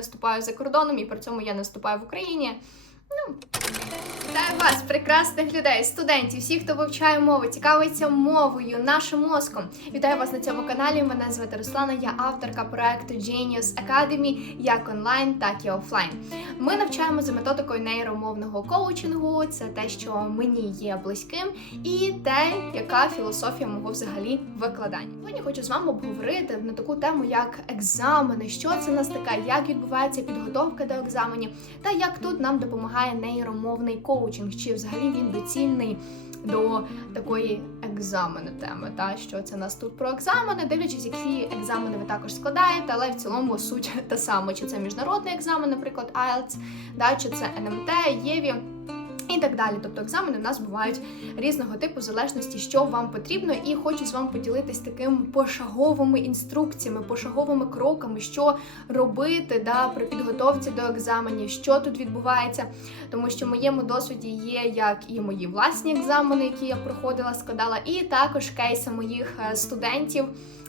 виступаю за кордоном і при цьому я не виступаю в Україні. Вітаю вас, прекрасних людей, студентів, всіх, хто вивчає мову, цікавиться мовою, нашим мозком. Вітаю вас на цьому каналі. Мене звати Руслана, я авторка проекту Genius Academy як онлайн, так і офлайн. Ми навчаємо за методикою нейромовного коучингу. Це те, що мені є близьким, і те, яка філософія мого взагалі викладання. Сьогодні хочу з вами обговорити на таку тему, як екзамени, що це нас таке, як відбувається підготовка до екзаменів, та як тут нам допомагає нейромовний коучинг, чи взагалі він доцільний до такої екзамени теми. Та що це нас тут про екзамени, дивлячись, які екзамени ви також складаєте, але в цілому суть та сама, чи це міжнародний екзамен, наприклад, IELTS, да, чи це НМТ, ЄВІ. Так далі. Тобто екзамени в нас бувають різного типу, в залежності, що вам потрібно, і хочу з вами поділитись такими пошаговими інструкціями, пошаговими кроками, що робити да, при підготовці до екзаменів, що тут відбувається. Тому що в моєму досвіді є як і мої власні екзамени, які я проходила, складала, і також кейси моїх е, студентів.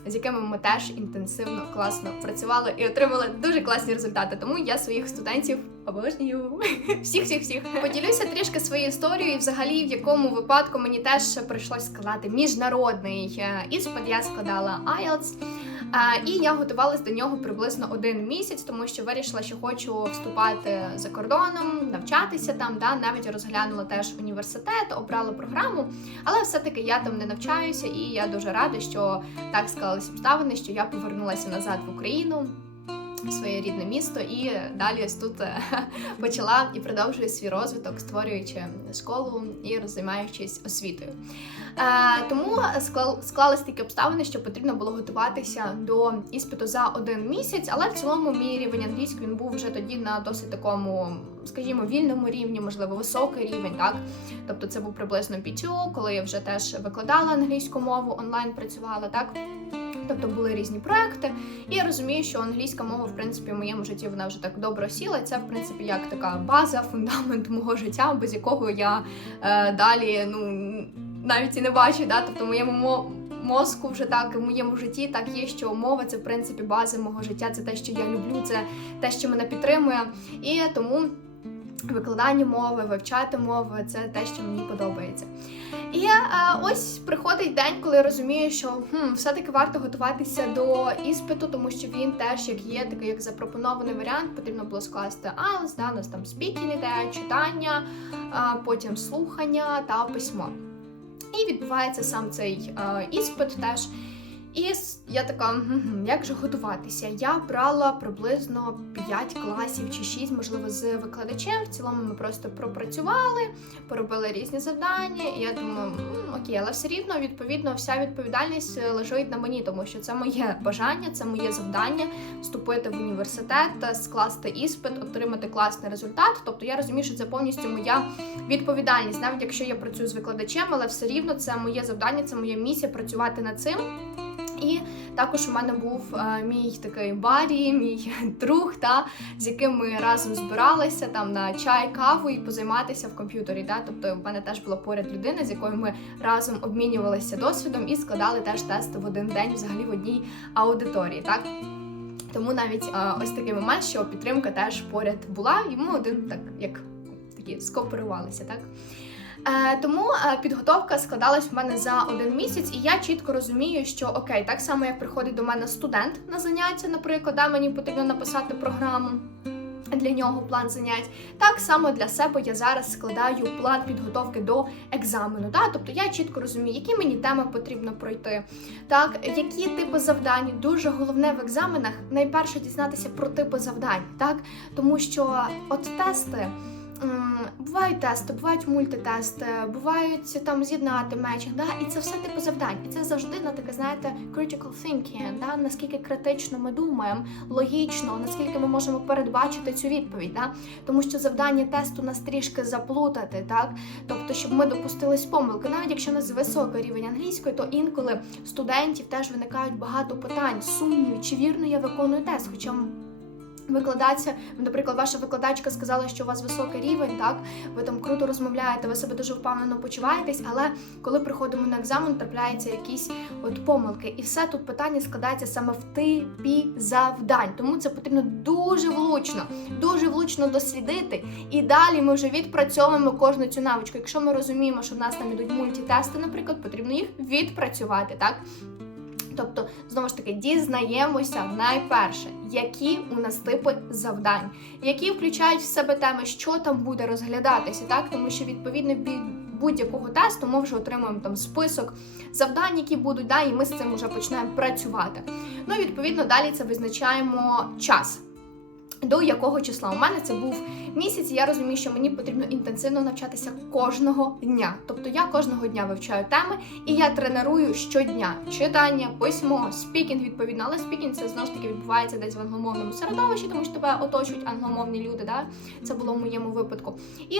З якими ми теж інтенсивно класно працювали і отримали дуже класні результати. Тому я своїх студентів обожнюю всіх, всіх, всіх. Поділюся трішки своєю історією, і взагалі в якому випадку мені теж прийшлось складати міжнародний е, іспит. Я складала IELTS. І я готувалась до нього приблизно один місяць, тому що вирішила, що хочу вступати за кордоном, навчатися там. Да, навіть розглянула теж університет, обрала програму, але все-таки я там не навчаюся, і я дуже рада, що так склалися обставини, що я повернулася назад в Україну. Своє рідне місто, і далі ось тут е, почала і продовжую свій розвиток, створюючи школу і роззаймаючись освітою. Е, тому склались такі обставини, що потрібно було готуватися до іспиту за один місяць, але в цілому мій рівень англійський він був вже тоді на досить такому, скажімо, вільному рівні, можливо, високий рівень, так. Тобто це був приблизно PTO, коли я вже теж викладала англійську мову, онлайн працювала, так. Тобто були різні проекти, і я розумію, що англійська мова, в принципі, в моєму житті вона вже так добре сіла. Це, в принципі, як така база, фундамент мого життя, без якого я е, далі ну навіть і не бачу. Да? Тобто, в моєму мо- мозку вже так в моєму житті так є, що мова це в принципі база мого життя. Це те, що я люблю, це те, що мене підтримує, і тому. Викладання мови, вивчати мови це те, що мені подобається. І е, ось приходить день, коли я розумію, що хм, все-таки варто готуватися до іспиту, тому що він теж як є такий, як запропонований варіант, потрібно було скласти IELTS, да, нас там спікінг іде, читання, е, потім слухання та письмо. І відбувається сам цей е, іспит теж. І я така, «Мгм, як же готуватися? Я брала приблизно 5 класів чи 6, можливо, з викладачем. В цілому ми просто пропрацювали, поробили різні завдання. І я думаю, «М, окей, але все рівно відповідно вся відповідальність е, лежить на мені, тому що це моє бажання, це моє завдання вступити в університет, е, скласти іспит, отримати класний результат. Тобто я розумію, що це повністю моя відповідальність, навіть якщо я працюю з викладачем, але все рівно це моє завдання, це моя місія працювати над цим. І також у мене був е, мій такий барі, мій друг, та з яким ми разом збиралися там на чай, каву і позайматися в комп'ютері. Да? Тобто в мене теж була поряд людина, з якою ми разом обмінювалися досвідом і складали теж тести в один день, взагалі в одній аудиторії. Так тому навіть е, ось такий момент, що підтримка теж поряд була, і ми один так як такі скооперувалися, так. Е, тому е, підготовка складалась в мене за один місяць, і я чітко розумію, що окей, так само як приходить до мене студент на заняття, наприклад, да, мені потрібно написати програму. Для нього план занять. Так само для себе я зараз складаю план підготовки до екзамену. Да? Тобто я чітко розумію, які мені теми потрібно пройти, так, які типи завдань. Дуже головне в екзаменах найперше дізнатися про типи завдань, так? Тому що от тести. Бувають тести, бувають мультитести, бувають там з'єднати мечі, да? і це все типу завдань. І це завжди на таке, знаєте, critical thinking, да? наскільки критично ми думаємо, логічно, наскільки ми можемо передбачити цю відповідь. Да? Тому що завдання тесту нас трішки заплутати, так? Тобто, щоб ми допустились помилки. Навіть якщо у нас високий рівень англійської, то інколи студентів теж виникають багато питань, сумнівів, чи вірно я виконую тест. Хоча Викладаця, наприклад, ваша викладачка сказала, що у вас високий рівень, так ви там круто розмовляєте, ви себе дуже впевнено почуваєтесь, але коли приходимо на екзамен, трапляються якісь от помилки, і все тут питання складається саме в типі завдань. Тому це потрібно дуже влучно, дуже влучно дослідити. І далі ми вже відпрацьовуємо кожну цю навичку. Якщо ми розуміємо, що в нас там ідуть мультитести, наприклад, потрібно їх відпрацювати, так. Тобто, знову ж таки, дізнаємося найперше, які у нас типи завдань, які включають в себе теми, що там буде розглядатися, так тому що відповідно від будь-якого тесту ми вже отримуємо там список завдань, які будуть, да, і ми з цим вже починаємо працювати. Ну і відповідно далі це визначаємо час. До якого числа у мене це був місяць, і я розумію, що мені потрібно інтенсивно навчатися кожного дня. Тобто я кожного дня вивчаю теми, і я тренерую щодня читання, письмо, спікінг відповідно. Але спікінг це знову ж таки відбувається десь в англомовному середовищі, тому що тебе оточують англомовні люди. Да? Це було в моєму випадку. І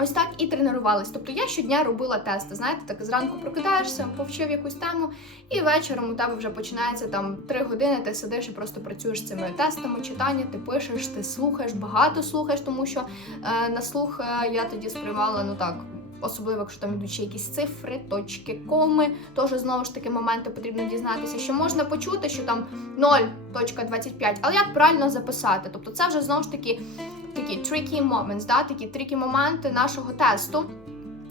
Ось так і тренувалась. Тобто я щодня робила тести. Знаєте, так зранку прокидаєшся, повчив якусь тему, і вечором у тебе вже починається там три години. Ти сидиш і просто працюєш з цими тестами, читання, ти пишеш, ти слухаєш, багато слухаєш, тому що е, на слух е, я тоді сприймала, ну так. Особливо, якщо там ідуть ще якісь цифри, точки, коми, теж знову ж таки моменти потрібно дізнатися, що можна почути, що там 0.25, але як правильно записати? Тобто це вже знову ж таки такі tricky moments, да, такі tricky моменти нашого тесту.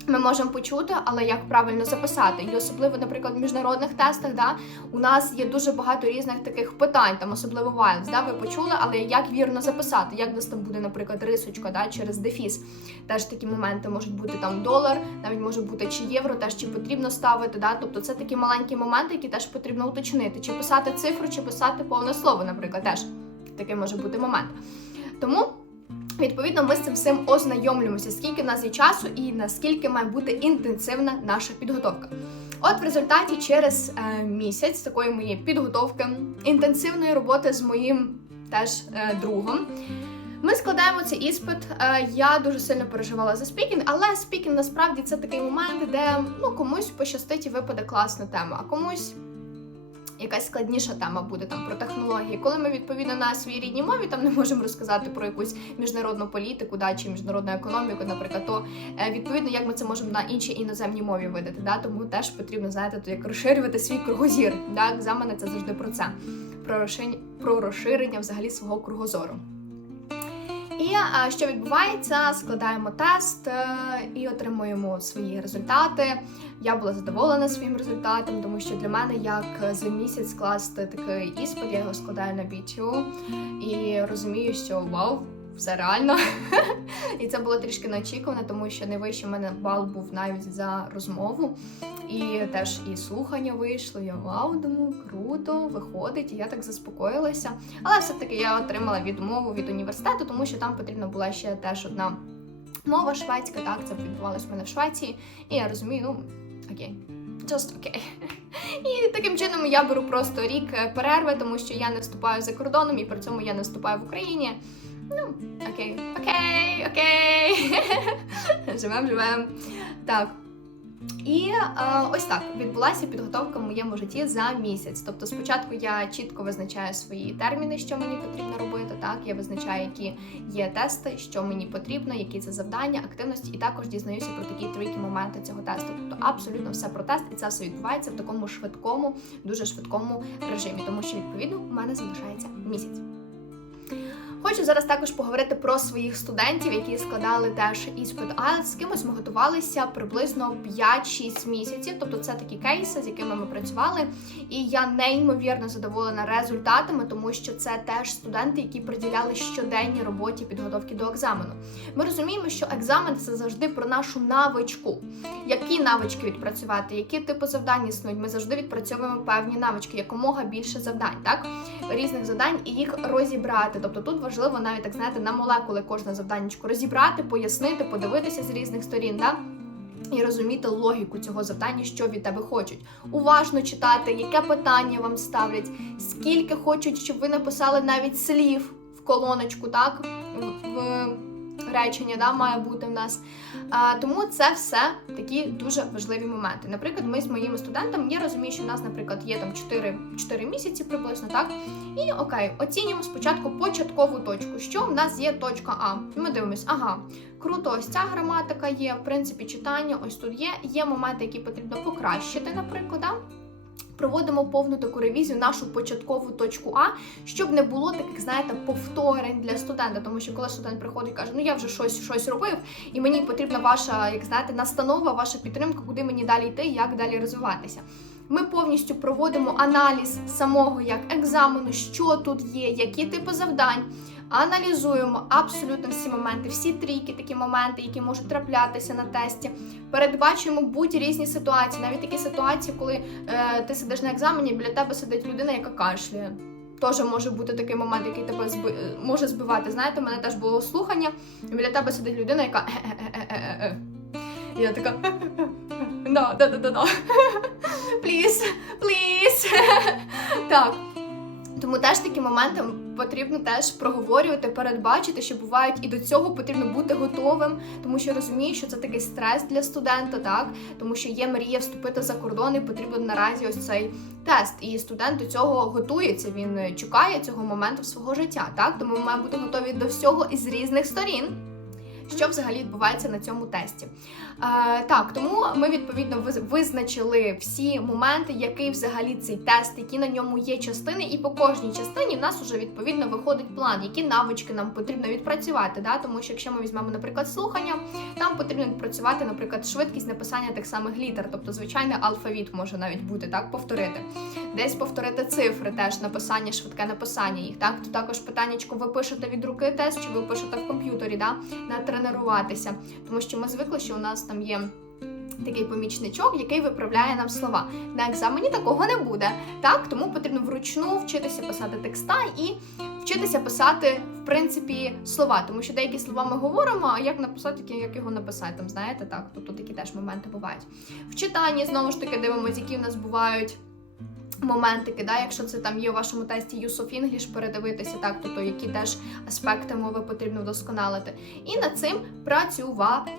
Ми можемо почути, але як правильно записати. І особливо, наприклад, в міжнародних тестах, да, у нас є дуже багато різних таких питань, там особливо Вайлз, да, ви почули, але як вірно записати, як десь там буде, наприклад, рисочка, да, через дефіс. Теж такі моменти можуть бути там долар, навіть може бути чи євро, теж чи потрібно ставити. Да, Тобто це такі маленькі моменти, які теж потрібно уточнити. Чи писати цифру, чи писати повне слово, наприклад, теж такий може бути момент. Тому. Відповідно, ми з цим всім ознайомлюємося, скільки в нас є часу і наскільки має бути інтенсивна наша підготовка. От в результаті через е, місяць такої моєї підготовки, інтенсивної роботи з моїм теж е, другом. Ми складаємо цей іспит. Е, я дуже сильно переживала за спікінг, але спікінг насправді це такий момент, де ну комусь пощастить і випаде класна тема, а комусь якась складніша тема буде там про технології. Коли ми відповідно на своїй рідній мові там не можемо розказати про якусь міжнародну політику, да, чи міжнародну економіку, наприклад, то е, відповідно як ми це можемо на іншій іноземній мові видати. Да? Тому теж потрібно знаєте, то як розширювати свій кругозір. Да? Екзамени це завжди про це, про розширення, про розширення взагалі свого кругозору. І що відбувається? Складаємо тест е, і отримуємо свої результати. Я була задоволена своїм результатом, тому що для мене як за місяць скласти такий іспит, я його складаю на BTU і розумію, що вау. Все реально, і це було трішки неочікувано, тому що найвищий в мене бал був навіть за розмову, і теж і слухання вийшло. Я вау, думаю, круто, виходить, і я так заспокоїлася. Але все-таки я отримала відмову від університету, тому що там потрібна була ще теж одна мова шведська. Так, це відбувалося в мене в Швеції, і я розумію, ну окей. Just. Okay. І таким чином я беру просто рік перерви, тому що я не вступаю за кордоном і при цьому я не вступаю в Україні. Ну, окей, окей, окей. живем, живем. Так. І е, ось так відбулася підготовка в моєму житті за місяць. Тобто, спочатку я чітко визначаю свої терміни, що мені потрібно робити. Так, я визначаю, які є тести, що мені потрібно, які це завдання, активності, і також дізнаюся про такі трійкі моменти цього тесту. Тобто, абсолютно все про тест, і це все відбувається в такому швидкому, дуже швидкому режимі, тому що відповідно у мене залишається місяць. Хочу зараз також поговорити про своїх студентів, які складали теж іспит IELTS. З кимось ми готувалися приблизно 5-6 місяців. Тобто це такі кейси, з якими ми працювали. І я неймовірно задоволена результатами, тому що це теж студенти, які приділяли щоденній роботі підготовки до екзамену. Ми розуміємо, що екзамен це завжди про нашу навичку. Які навички відпрацювати, які типи завдань існують. Ми завжди відпрацьовуємо певні навички, якомога більше завдань, так різних завдань і їх розібрати. Тобто тут важливо навіть так знаєте, на молекули кожне завданнячко розібрати, пояснити, подивитися з різних сторін. Да? І розуміти логіку цього завдання, що від тебе хочуть. Уважно читати, яке питання вам ставлять, скільки хочуть, щоб ви написали навіть слів в колоночку, так? В, в речення да, має бути в нас. А, тому це все такі дуже важливі моменти. Наприклад, ми з моїми студентами, я розумію, що в нас, наприклад, є там 4, 4 місяці приблизно, так? І окей, оцінюємо спочатку початкову точку. Що в нас є точка А? Ми дивимося, ага, круто, ось ця граматика є, в принципі, читання, ось тут є. Є моменти, які потрібно покращити, наприклад. Да? Проводимо повну таку ревізію, нашу початкову точку А, щоб не було таких, знаєте, повторень для студента. Тому що коли студент приходить і каже, ну я вже щось щось робив, і мені потрібна ваша, як знаєте, настанова, ваша підтримка, куди мені далі йти, як далі розвиватися. Ми повністю проводимо аналіз самого як екзамену, що тут є, які типи завдань. Аналізуємо абсолютно всі моменти, всі трійки, такі моменти, які можуть траплятися на тесті. Передбачуємо будь-різні ситуації, навіть такі ситуації, коли е, ти сидиш на екзамені, біля тебе сидить людина, яка кашляє. Теж може бути такий момент, який тебе зби... е, може збивати. Знаєте, у мене теж було слухання, і біля тебе сидить людина, яка. Я така. Да, да, да, да, да. Пліз, пліз. Так. Тому теж такі моменти потрібно теж проговорювати, передбачити, що бувають, і до цього потрібно бути готовим, тому що розумію, що це такий стрес для студента, так тому що є мрія вступити за кордон, і потрібен наразі ось цей тест. І студент до цього готується. Він чекає цього моменту свого життя. Так, тому ми маємо бути готові до всього із різних сторін. Що взагалі відбувається на цьому тесті? Е, так, тому ми відповідно визначили всі моменти, який взагалі цей тест, які на ньому є частини, і по кожній частині в нас вже відповідно виходить план, які навички нам потрібно відпрацювати. Да? Тому що якщо ми візьмемо, наприклад, слухання, там потрібно відпрацювати, наприклад, швидкість написання тих самих літер, тобто звичайний алфавіт може навіть бути так, повторити. Десь повторити цифри, теж написання, швидке написання їх. Так, то також питаннячко, ви пишете від руки тест, чи ви пишете в комп'ютері, да? Натренуватися. Тому що ми звикли, що у нас там є. Такий помічничок, який виправляє нам слова. На екзамені такого не буде. Так, тому потрібно вручну вчитися писати текста і вчитися писати, в принципі, слова. Тому що деякі слова ми говоримо, а як написати, як його написати, там знаєте, так. Тобто такі теж моменти бувають. В читанні знову ж таки дивимося, які в нас бувають. Моментики, да, якщо це там є у вашому тесті Use of English, передивитися, так, тобто які теж аспекти мови потрібно вдосконалити. І над цим працювати.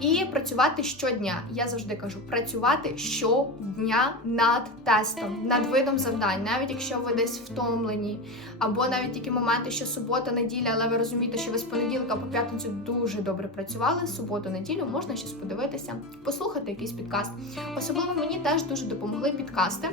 І працювати щодня. Я завжди кажу, працювати щодня над тестом, над видом завдань, навіть якщо ви десь втомлені, або навіть такі моменти, що субота, неділя, але ви розумієте, що ви з понеділка по п'ятницю дуже добре працювали. Суботу, неділю можна щось подивитися, послухати якийсь підкаст. Особливо мені теж дуже допомогли підкасти.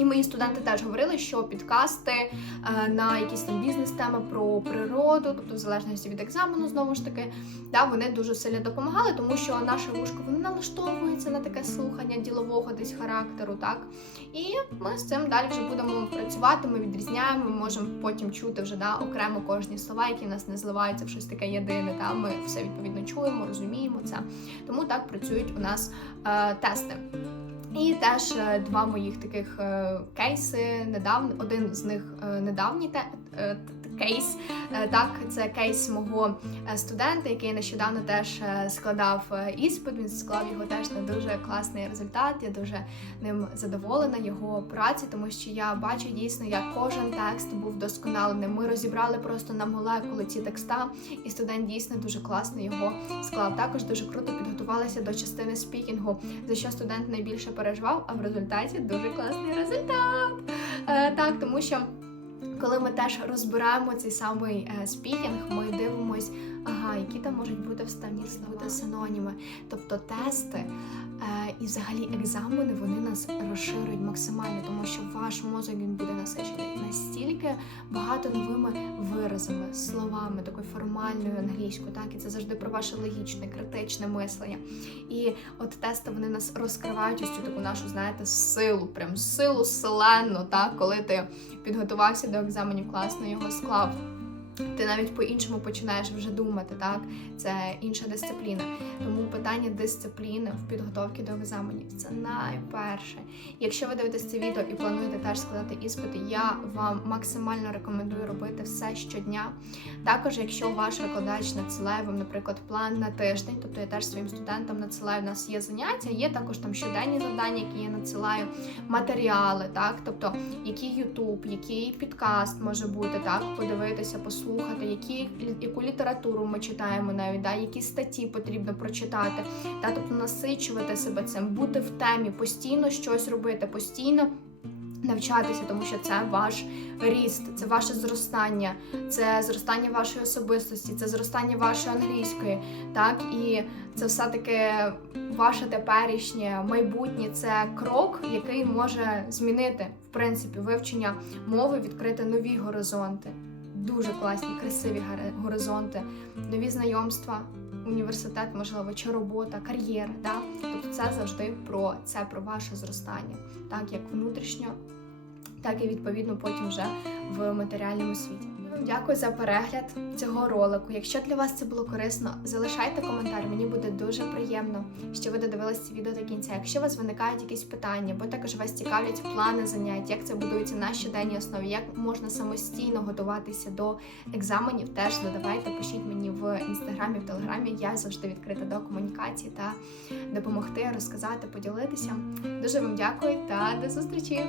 І мої студенти теж говорили, що підкасти е, на якісь там бізнес-теми про природу, тобто в залежності від екзамену, знову ж таки, да, вони дуже сильно допомагали, тому що наше вушко воно налаштовується на таке слухання ділового десь характеру, так. І ми з цим далі вже будемо працювати. Ми відрізняємо, ми можемо потім чути вже да, окремо кожні слова, які в нас не зливаються в щось таке єдине. Та ми все відповідно чуємо, розуміємо це. Тому так працюють у нас е, тести. І теж е, два моїх таких е, кейси недавно. Один з них е, недавній те, кейс. Е, Так, це кейс мого е, студента, який нещодавно теж е, складав іспит. Він склав його теж на дуже класний результат. Я дуже ним задоволена його праці, тому що я бачу дійсно, як кожен текст був досконалений. Ми розібрали просто на молекули ці текста, і студент дійсно дуже класно його склав. Також дуже круто підготувалися до частини спікінгу, за що студент найбільше переживав, а в результаті дуже класний результат. Так, тому що. Коли ми теж розбираємо цей самий е, спікінг, ми дивимось, ага, які там можуть бути вставні слова, синоніми. Тобто тести е, і взагалі екзамени вони нас розширюють максимально, тому що ваш мозок він буде насичений настільки багато новими виразами, словами, такою формальною англійською, так і це завжди про ваше логічне, критичне мислення. І от тести вони нас розкривають ось цю таку нашу, знаєте, силу, прям силу селену, так, коли ти підготувався до екзаменів, класно його склав. Ти навіть по-іншому починаєш вже думати, так? Це інша дисципліна. Тому питання дисципліни в підготовці до екзаменів це найперше. Якщо ви дивитесь це відео і плануєте теж складати іспити, я вам максимально рекомендую робити все щодня. Також, якщо ваш викладач надсилає вам, наприклад, план на тиждень, тобто я теж своїм студентам надсилаю, у нас є заняття, є також там щоденні завдання, які я надсилаю, матеріали, так, тобто який Ютуб, який підкаст може бути, так, подивитися, послухати слухати, які, яку літературу ми читаємо навіть, да, які статті потрібно прочитати, та, тобто насичувати себе цим, бути в темі, постійно щось робити, постійно навчатися, тому що це ваш ріст, це ваше зростання, це зростання вашої особистості, це зростання вашої англійської, так і це все таки ваше теперішнє майбутнє. Це крок, який може змінити в принципі вивчення мови, відкрити нові горизонти. Дуже класні, красиві горизонти, нові знайомства, університет, можливо, чи робота, кар'єра. Да? Тобто це завжди про це, про ваше зростання, так як внутрішньо, так і відповідно потім вже в матеріальному світі. Дякую за перегляд цього ролику. Якщо для вас це було корисно, залишайте коментар. Мені буде дуже приємно, що ви додивилися це відео до кінця. Якщо у вас виникають якісь питання, бо також вас цікавлять плани занять, як це будується на щоденній основі, як можна самостійно готуватися до екзаменів, теж задавайте, пишіть мені в інстаграмі, в телеграмі. Я завжди відкрита до комунікації та допомогти, розказати, поділитися. Дуже вам дякую та до зустрічі!